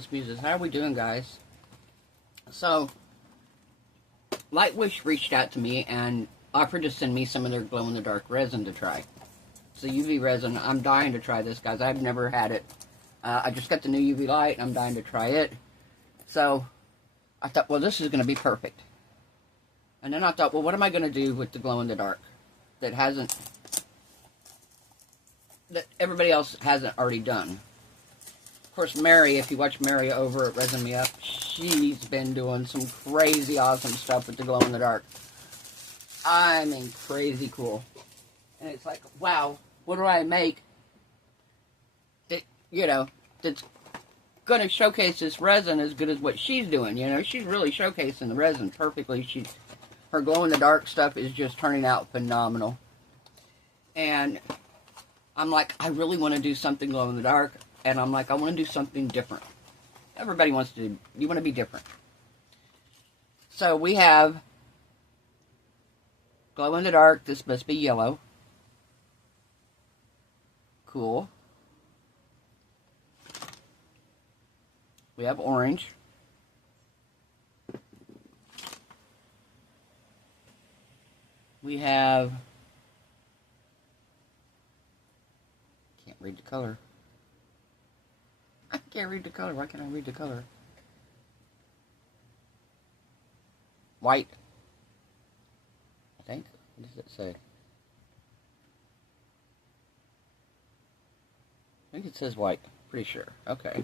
Marvelous Muses. How are we doing, guys? So, Lightwish reached out to me and offered to send me some of their glow-in-the-dark resin to try. It's a UV resin. I'm dying to try this, guys. I've never had it. I just got the new UV light, and I'm dying to try it. So, I thought, well, this is going to be perfect. And then I thought, well, what am I going to do with the glow-in-the-dark that everybody else hasn't already done? Of course, Mary, if you watch Mary over at Resin Me Up, she's been doing some crazy awesome stuff with the glow-in-the-dark. I mean, crazy cool. And it's like, wow, what do I make that, that's going to showcase this resin as good as what she's doing? She's really showcasing the resin perfectly. Her glow-in-the-dark stuff is just turning out phenomenal. And I'm like, I really want to do something glow-in-the-dark. And I'm like, I want to do something different. Everybody wants to. You want to be different. So we have glow-in-the-dark. This must be yellow. Cool. We have orange. We have... Can't read the color. I can't read the color. Why can't I read the color? White. I think. What does it say? I think it says white. Pretty sure. Okay.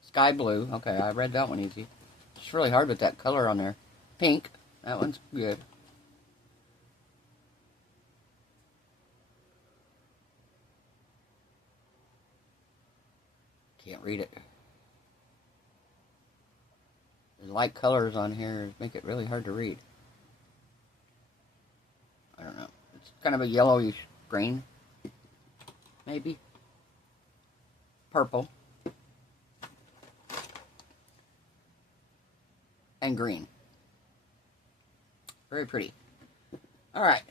Sky blue. Okay, I read that one easy. It's really hard with that color on there. Pink. That one's good. Can't read it. The light colors on here make it really hard to read. I don't know. It's kind of a yellowish green. Maybe. Purple. And green. Very pretty. Alright.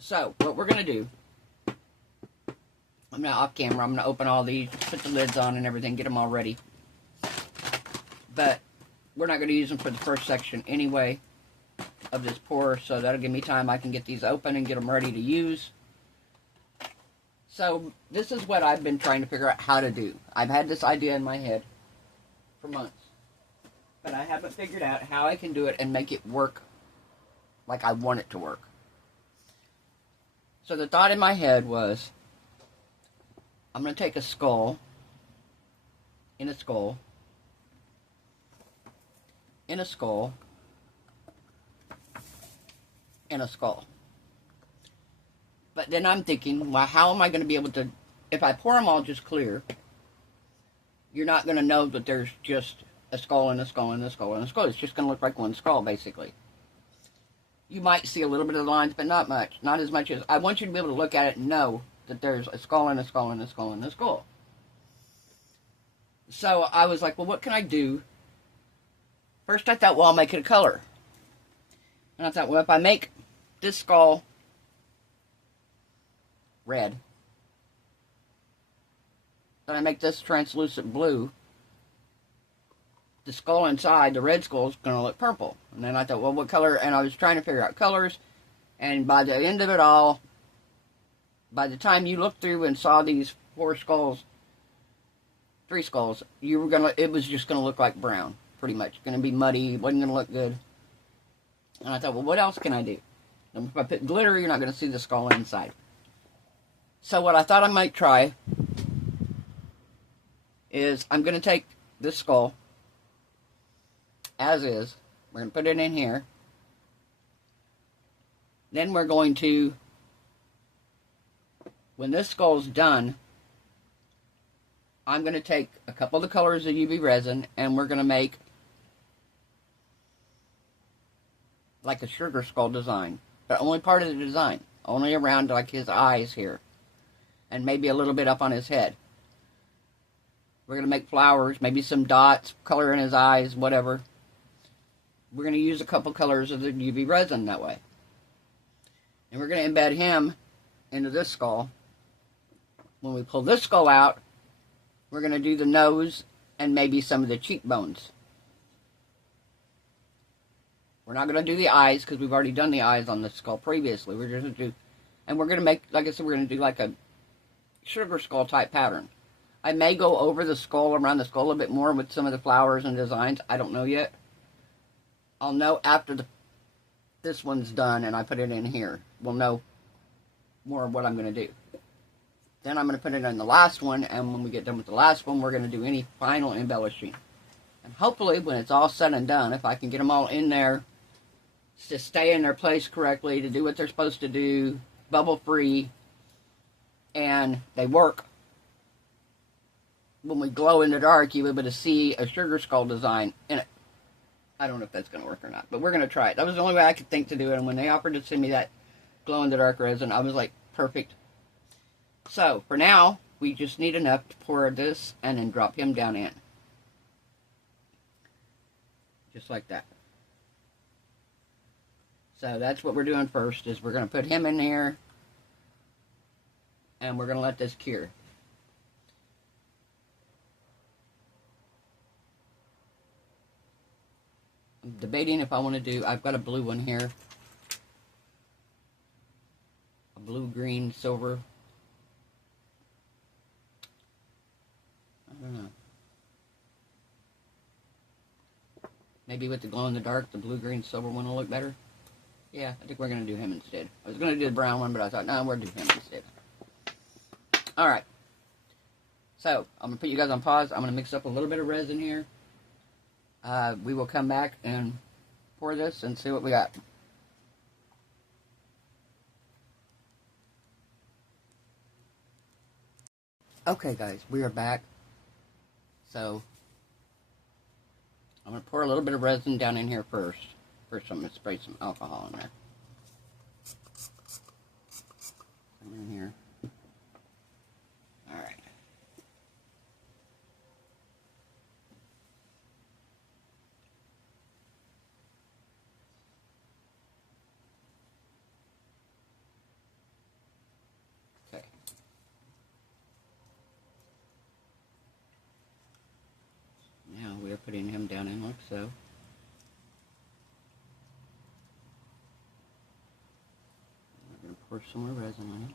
So, what we're going to do, I'm going to off camera, I'm going to open all these, put the lids on and everything, get them all ready. But we're not going to use them for the first section anyway of this pour, so that'll give me time. I can get these open and get them ready to use. So this is what I've been trying to figure out how to do. I've had this idea in my head for months, but I haven't figured out how I can do it and make it work like I want it to work. So the thought in my head was, I'm going to take a skull, in a skull, in a skull, in a skull. But then I'm thinking, well, how am I going to be able to, if I pour them all just clear, you're not going to know that there's just a skull and a skull and a skull and a skull. It's just going to look like one skull, basically. You might see a little bit of the lines, but not much. Not as much as, I want you to be able to look at it and know that there's a skull and a skull and a skull and a skull. So I was like, well, what can I do? First I thought, well, I'll make it a color. And I thought, well, if I make this skull red, then I make this translucent blue, the skull inside, the red skull, is going to look purple. And then I thought, well, what color? And I was trying to figure out colors. And by the end of it all, by the time you looked through and saw these 4 skulls, 3 skulls, it was just going to look like brown, pretty much. Going to be muddy, wasn't going to look good. And I thought, well, what else can I do? And if I put glitter, you're not going to see the skull inside. So what I thought I might try is I'm going to take this skull, as is. We're going to put it in here. Then we're going to, when this skull's done, I'm going to take a couple of the colors of UV resin and we're going to make like a sugar skull design. But only part of the design. Only around like his eyes here. And maybe a little bit up on his head. We're going to make flowers, maybe some dots, color in his eyes, whatever. We're going to use a couple colors of the UV resin that way. And we're going to embed him into this skull. when we pull this skull out, we're going to do the nose and maybe some of the cheekbones. We're not going to do the eyes because we've already done the eyes on the skull previously. We're just going to do, and we're going to make, like I said, we're going to do like a sugar skull type pattern. I may go over the skull, around the skull a bit more with some of the flowers and designs. I don't know yet. I'll know after this one's done and I put it in here. We'll know more of what I'm going to do. Then I'm going to put it in the last one, and when we get done with the last one, we're going to do any final embellishing. And hopefully, when it's all said and done, if I can get them all in there to stay in their place correctly, to do what they're supposed to do, bubble-free, and they work, when we glow in the dark, you'll be able to see a sugar skull design in it. I don't know if that's going to work or not, but we're going to try it. That was the only way I could think to do it, and when they offered to send me that glow-in-the-dark resin, I was like, perfect. So, for now, we just need enough to pour this and then drop him down in. Just like that. So, that's what we're doing first, is we're going to put him in here, and we're going to let this cure. I'm debating if I want to do, I've got a blue one here. A blue, green, silver. I don't know. Maybe with the glow-in-the-dark, the blue, green, silver one will look better. Yeah, I think we're going to do him instead. I was going to do the brown one, but I thought, no, we're going to do him instead. Alright. So, I'm going to put you guys on pause. I'm going to mix up a little bit of resin here. We will come back and pour this and see what we got. Okay, guys, we are back. So, I'm going to pour a little bit of resin down in here first. First, I'm going to spray some alcohol in there. Come in here. Alright. Okay. Now we are putting him down in like so. We're going to pour some more resin on it.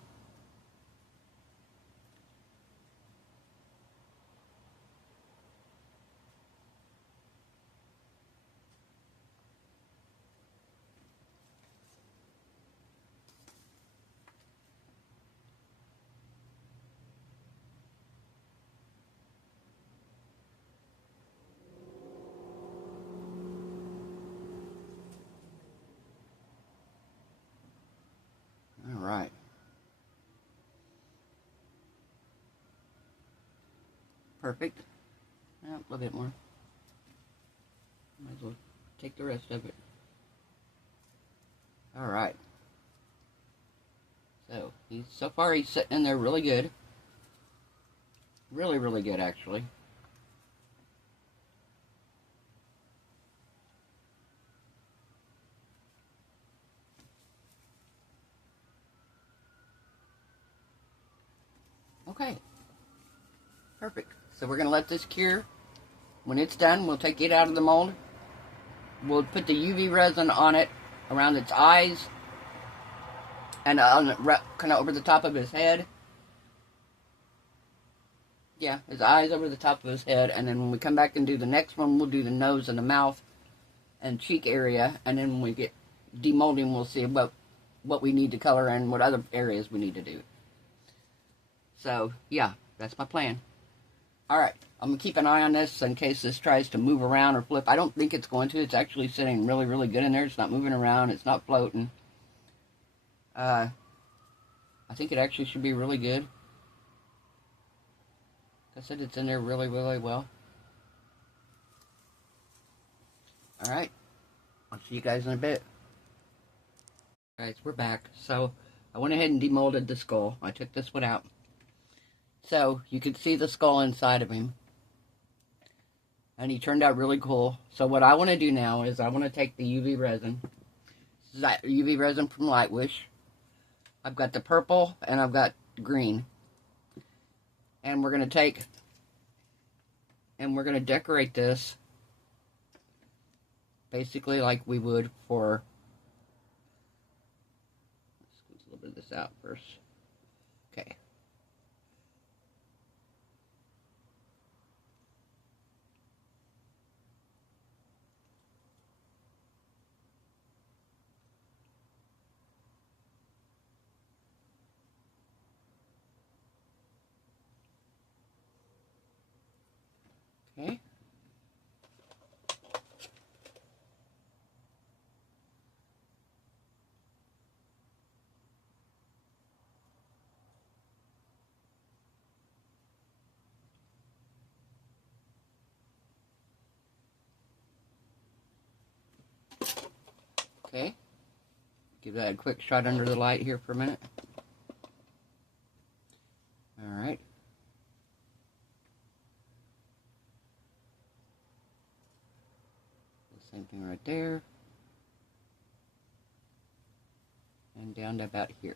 Alright. Perfect. A little bit more. Might as well take the rest of it. Alright. So far he's sitting in there really good. Really, really good actually. Okay. Perfect. So we're going to let this cure. When it's done, we'll take it out of the mold. We'll put the UV resin on it, around its eyes, and on kind of over the top of his head. Yeah, his eyes over the top of his head. And then when we come back and do the next one, we'll do the nose and the mouth and cheek area. And then when we get demolding, we'll see what we need to color and what other areas we need to do. So, yeah, that's my plan. Alright, I'm going to keep an eye on this in case this tries to move around or flip. I don't think it's going to. It's actually sitting really, really good in there. It's not moving around. It's not floating. I think it actually should be really good. Like I said, it's in there really, really well. Alright, I'll see you guys in a bit. Guys, we're back. So, I went ahead and demolded the skull. I took this one out. So, you can see the skull inside of him. And he turned out really cool. So, what I want to do now is I want to take the UV resin. This is UV resin from Lightwish. I've got the purple and I've got green. And we're going to take, and we're going to decorate this basically like we would for, let's squeeze a little bit of this out first. Okay. Okay. Okay. Give that a quick shot under the light here for a minute. All right. Same thing right there. And down to about here.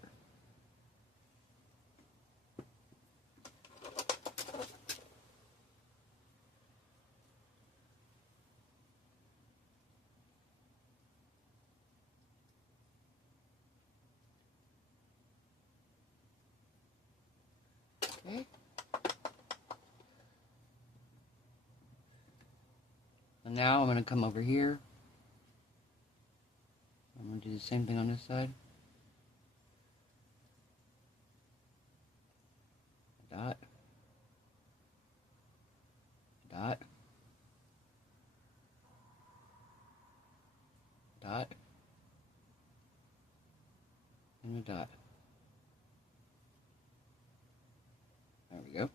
Okay. And now I'm going to come over here. I'm going to do the same thing on this side. Dot. Dot. Dot. And a dot. There we go.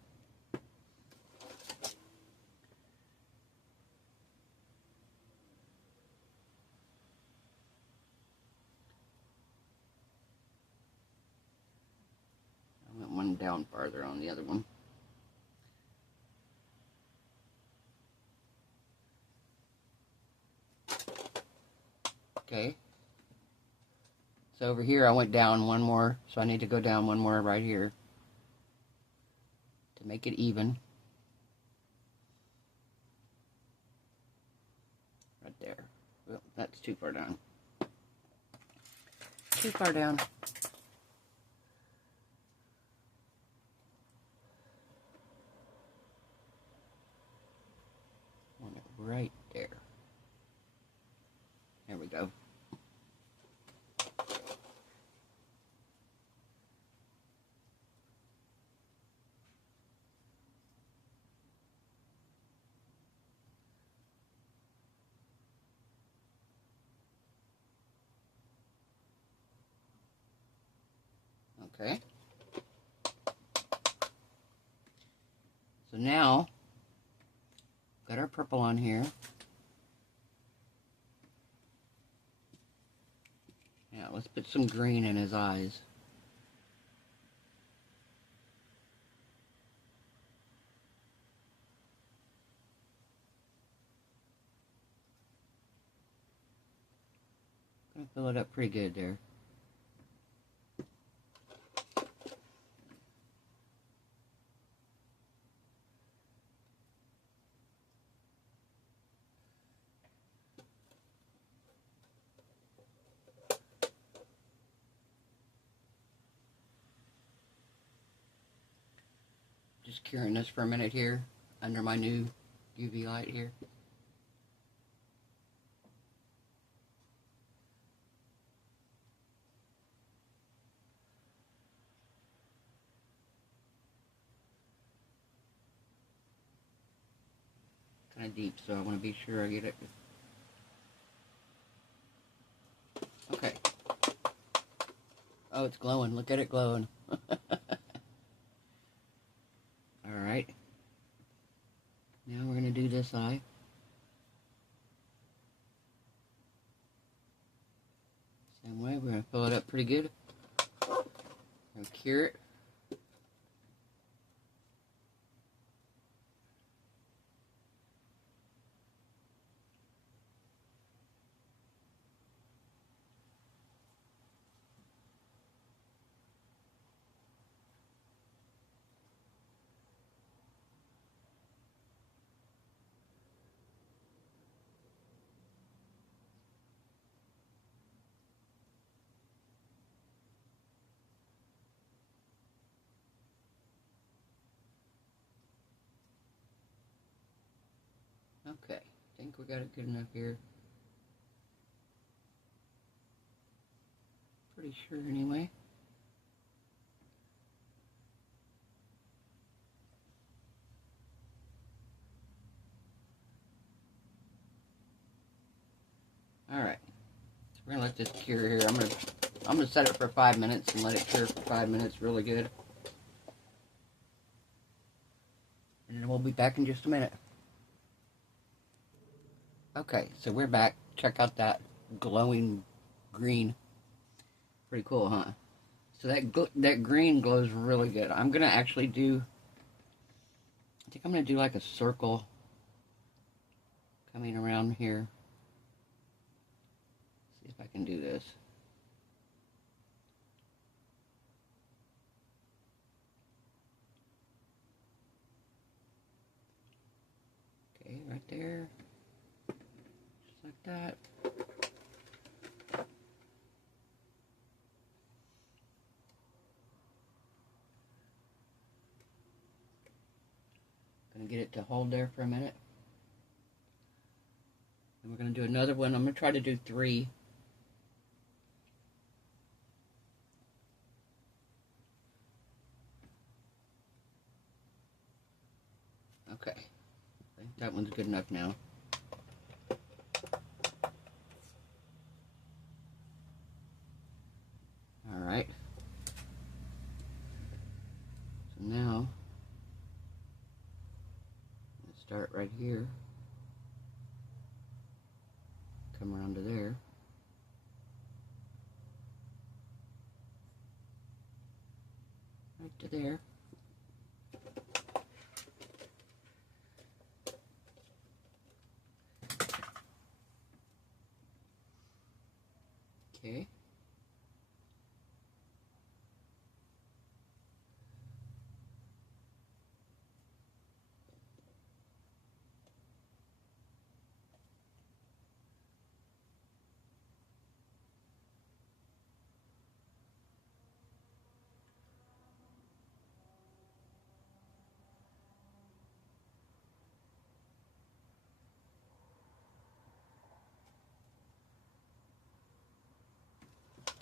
I went one down farther on the other one. Okay. So over here I went down one more, so I need to go down one more right here to make it even. Right there. Well, that's too far down. Too far down. Want it right there. There we go. Okay. So now, got our purple on here. Now let's put some green in his eyes. Gonna fill it up pretty good there. Just curing this for a minute here under my new UV light here. Kind of deep, so I want to be sure I get it. Okay. Oh, it's glowing. Look at it glowing. Alright. Now we're going to do this eye. Same way, we're going to fill it up pretty good. We'll cure it. Okay, I think we got it good enough here. Pretty sure anyway. Alright, so we're gonna let this cure here. I'm gonna set it for 5 minutes and let it cure for 5 minutes really good. And then we'll be back in just a minute. Okay, so we're back. Check out that glowing green. Pretty cool, huh? So that green glows really good. I'm gonna actually do, I think I'm gonna do like a circle coming around here. See if I can do this. Okay, right there. Just like that. Gonna get it to hold there for a minute. And we're gonna do another one. I'm gonna try to do 3. Okay, I think that one's good enough now. Alright. So now, let's start right here. Come around to there. Right to there. Okay.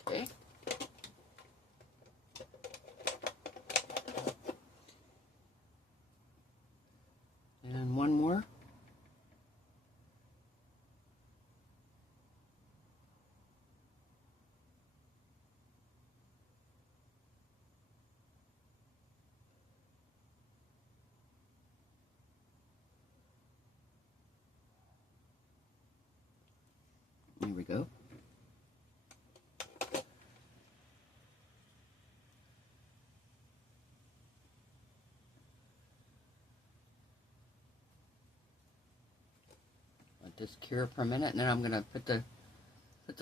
Okay. And one more. There we go. Let this cure for a minute, and then I'm going to put the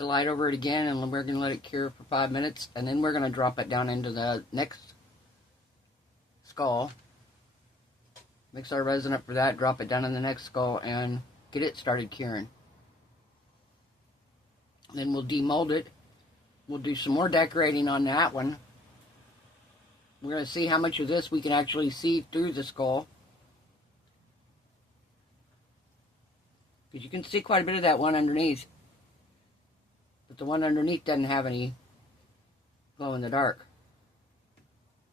light over it again, and we're going to let it cure for 5 minutes, and then we're going to drop it down into the next skull. Mix our resin up for that, drop it down in the next skull, and get it started curing. Then we'll demold it. We'll do some more decorating on that one. We're going to see how much of this we can actually see through the skull. Because you can see quite a bit of that one underneath. But the one underneath doesn't have any glow in the dark.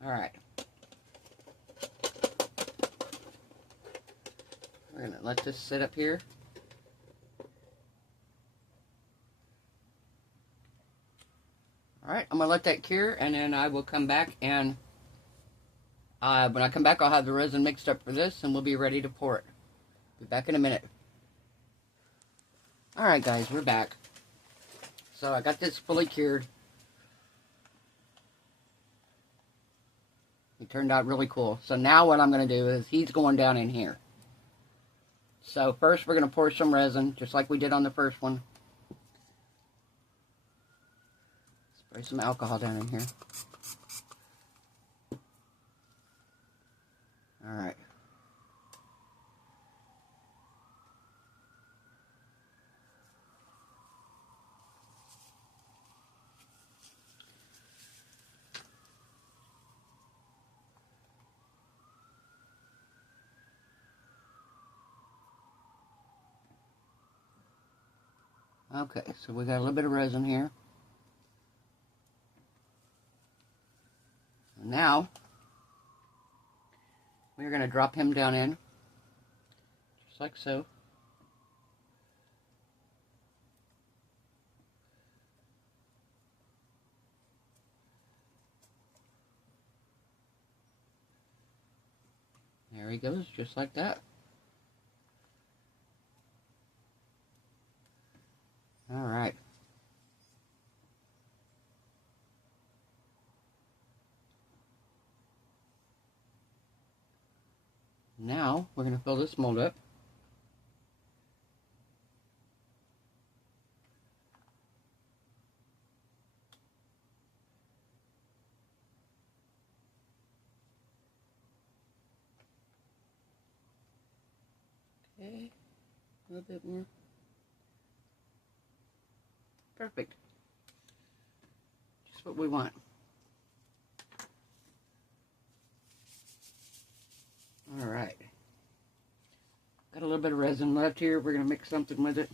Alright. We're going to let this sit up here. Alright, I'm going to let that cure, and then I will come back, and when I come back I'll have the resin mixed up for this, and we'll be ready to pour it. Be back in a minute. Alright guys, we're back. So I got this fully cured. It turned out really cool. So now what I'm going to do is he's going down in here. So first we're going to pour some resin, just like we did on the first one. Spray some alcohol down in here. Alright. Okay, so we got a little bit of resin here. And now, we're going to drop him down in, just like so. There he goes, just like that. All right. Now, we're going to fill this mold up. Okay, a little bit more. Perfect. Just what we want. All right. Got a little bit of resin left here. We're going to mix something with it.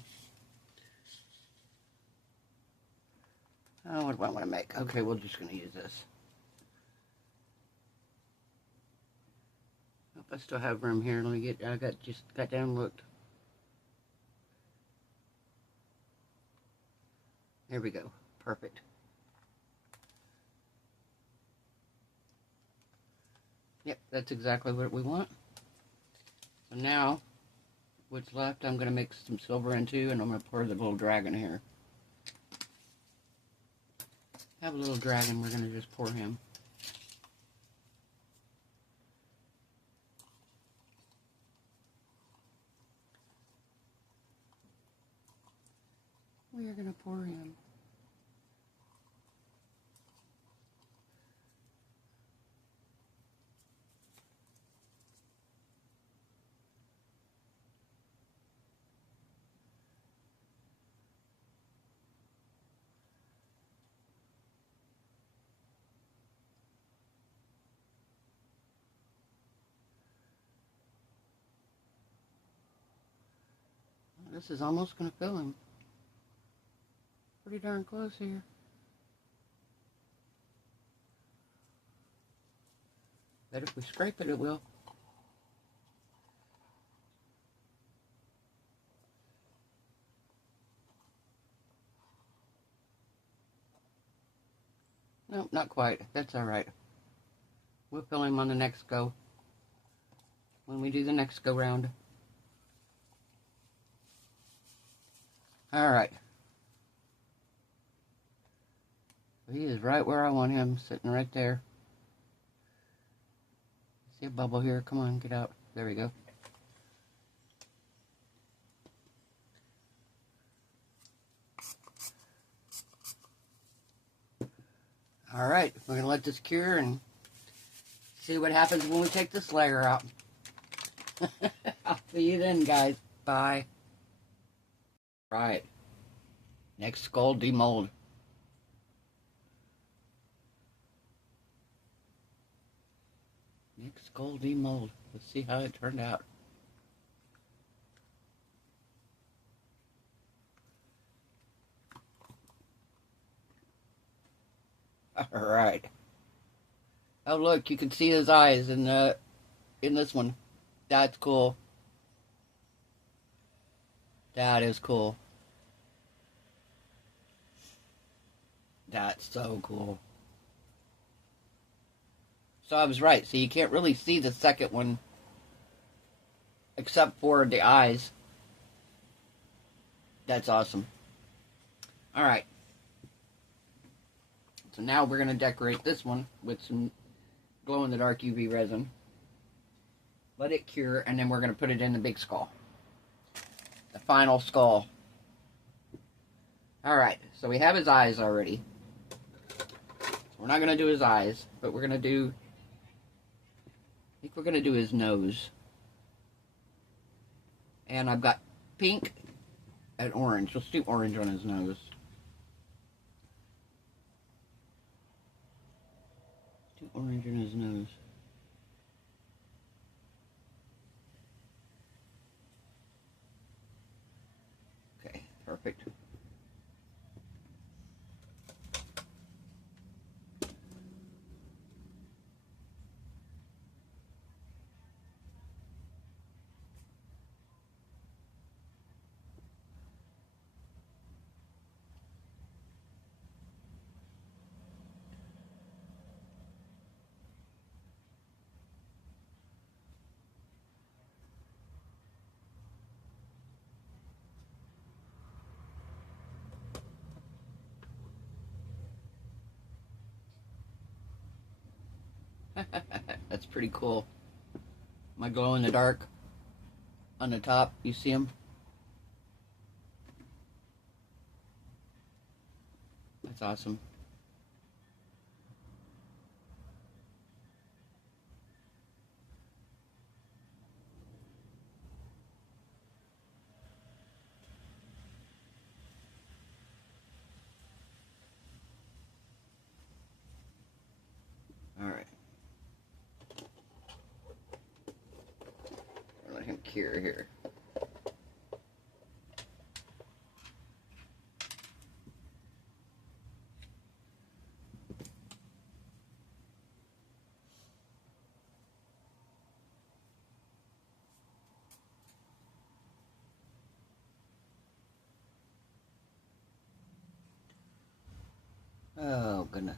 Oh, what do I want to make? Okay, we're just going to use this. Hope I still have room here. Let me get, I just got down and looked. There we go. Perfect. Yep, that's exactly what we want. So now, what's left, I'm going to mix some silver into, and I'm going to pour the little dragon here. Have a little dragon, we're going to just pour him. We are going to pour him. This is almost going to fill him. Pretty darn close here. Bet if we scrape it, it will. Nope, not quite. That's all right. We'll fill him on the next go. When we do the next go round. All right. He is right where I want him, sitting right there. See a bubble here? Come on, get out. There we go. All right, we're going to let this cure and see what happens when we take this layer out. I'll see you then, guys. Bye. Right. Next skull demold. Next skull demold. Let's see how it turned out. All right. Oh, look, you can see his eyes in this one. That's cool. That is cool. That's so cool. So I was right. So you can't really see the second one except for the eyes. That's awesome. All right. So now we're going to decorate this one with some glow-in-the-dark UV resin. Let it cure, and then we're going to put it in the big skull. The final skull. All right. So we have his eyes already. We're not going to do his eyes, but we're going to do, I think we're going to do his nose. And I've got pink and orange. Let's do orange on his nose. Do orange on his nose. Okay, perfect. That's pretty cool. My glow in the dark on the top, you see them? That's awesome. All right. I'll let him cure here. Oh, goodness.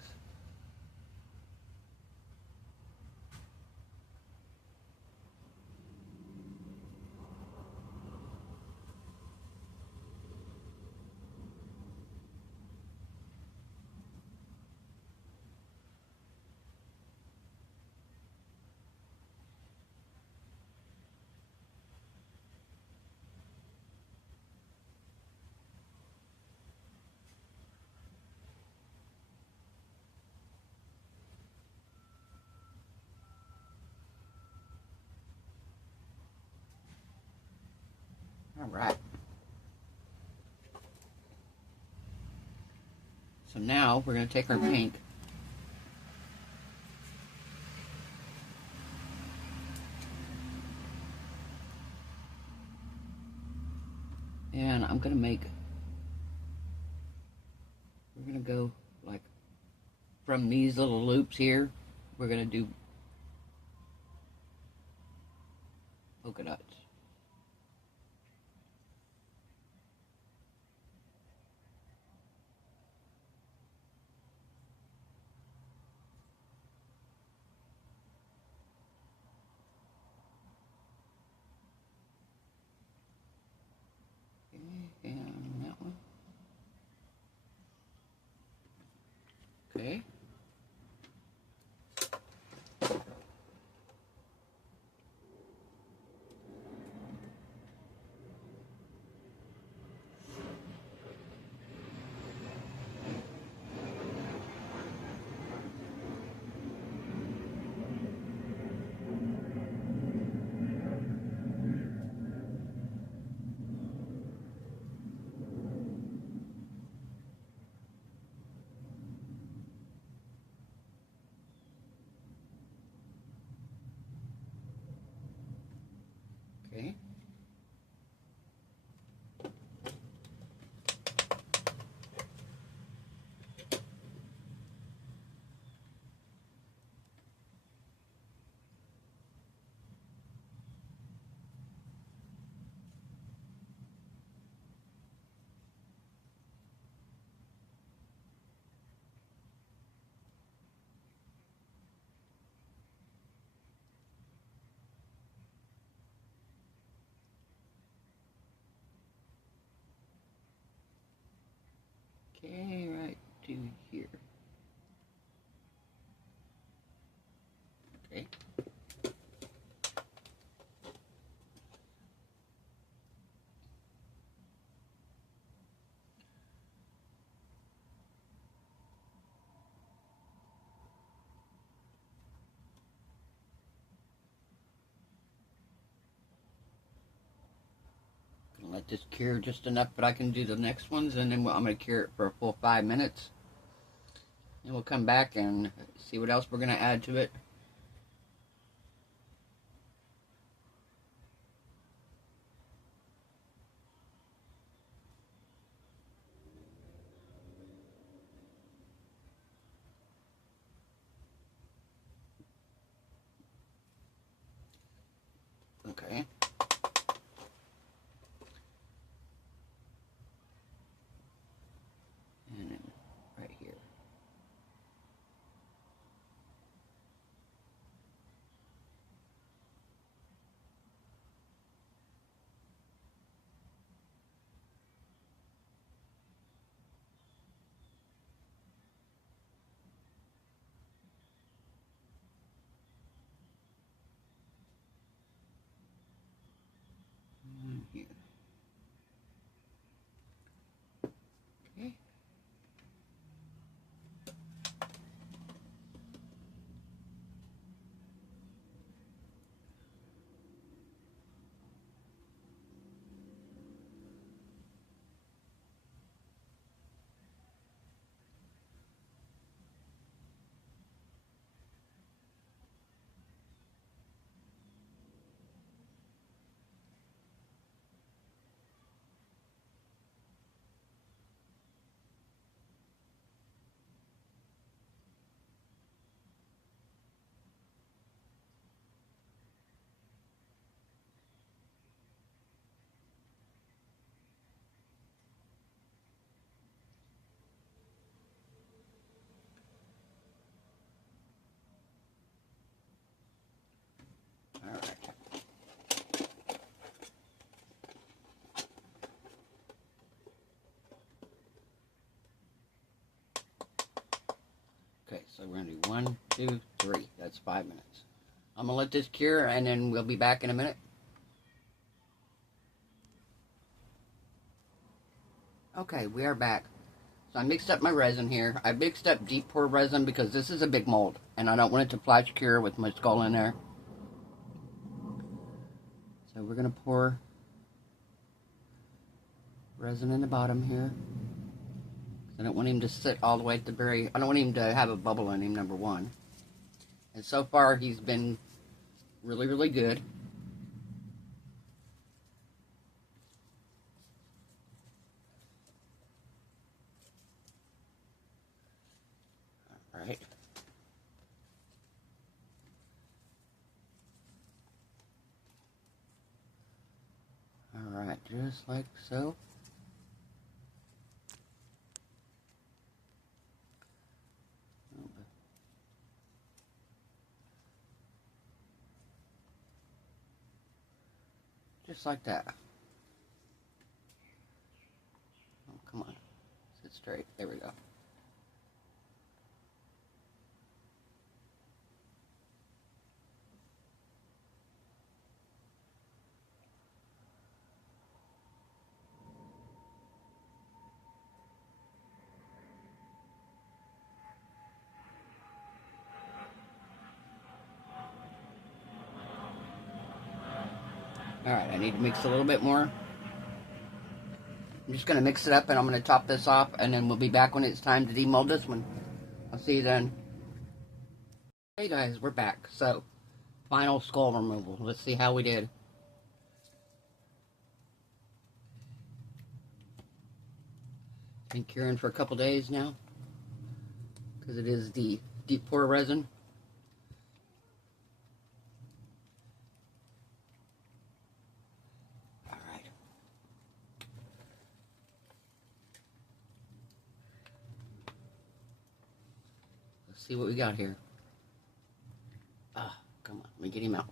All right. So now we're going to take our pink and I'm going to make, we're going to go like from these little loops here, we're going to do polka dots. And that one. Okay. Okay. Okay, right to here. Okay. Let this cure just enough, but I can do the next ones, and then I'm going to cure it for a full 5 minutes. And we'll come back and see what else we're going to add to it. Okay. And then right here. we're going to do 1, 2, 3. That's 5 minutes. I'm going to let this cure, and then we'll be back in a minute. Okay, we are back. So I mixed up my resin here. I mixed up deep pour resin because this is a big mold, and I don't want it to flash cure with my skull in there. So we're going to pour resin in the bottom here. I don't want him to sit all the way at the very... I don't want him to have a bubble in him, number one. And so far, he's been really, really good. All right. All right, just like so. Just like that. Oh, come on. Sit straight. There we go. Alright, I need to mix a little bit more. I'm just going to mix it up, and I'm going to top this off, and then we'll be back when it's time to demold this one. I'll see you then. Hey guys, we're back. So, final skull removal. Let's see how we did. Been curing for a couple days now, because it is the deep pour resin. See what we got here. Ah, come on, let me get him out.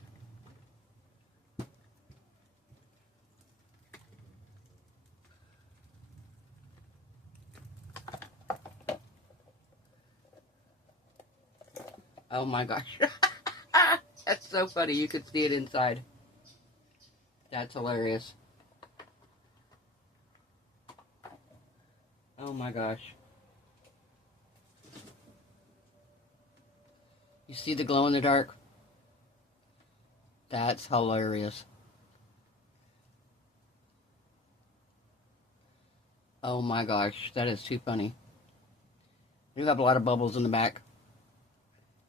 Oh my gosh. That's so funny, you could see it inside. That's hilarious. Oh my gosh. You see the glow in the dark? That's hilarious. Oh my gosh, that is too funny. I do have a lot of bubbles in the back.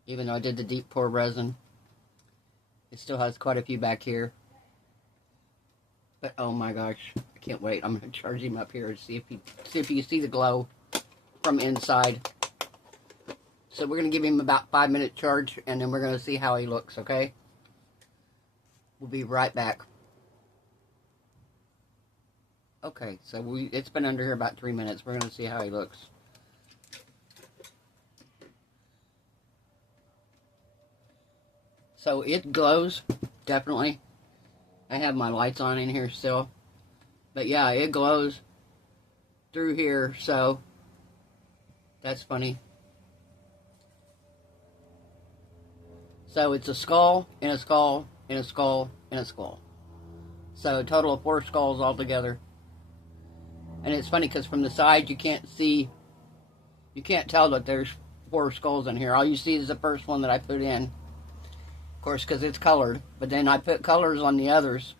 Even though I did the deep pour resin. It still has quite a few back here. But oh my gosh, I can't wait. I'm going to charge him up here and see if you see the glow from inside. So we're going to give him about 5-minute charge, and then we're going to see how he looks, okay? We'll be right back. Okay, so it's been under here about 3 minutes. We're going to see how he looks. So it glows, definitely. I have my lights on in here still. But yeah, it glows through here, so that's funny. So it's a skull, and a skull, and a skull, and a skull. So a total of 4 skulls altogether. And it's funny because from the side you can't see, you can't tell that there's 4 skulls in here. All you see is the first one that I put in. Of course, because it's colored. But then I put colors on the others.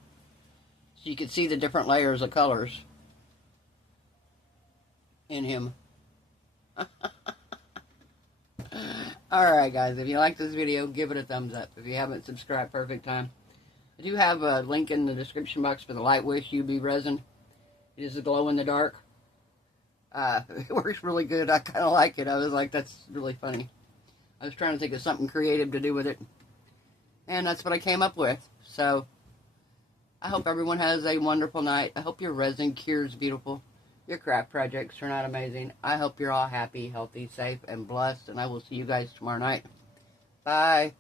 So you can see the different layers of colors in him. Alright guys, if you like this video, give it a thumbs up. If you haven't subscribed, perfect time. I do have a link in the description box for the Lightwish UV resin. It is a glow in the dark. It works really good. I kind of like it. I was like, that's really funny. I was trying to think of something creative to do with it. And that's what I came up with. So, I hope everyone has a wonderful night. I hope your resin cures beautiful. Your craft projects turn out amazing. I hope you're all happy, healthy, safe, and blessed. And I will see you guys tomorrow night. Bye.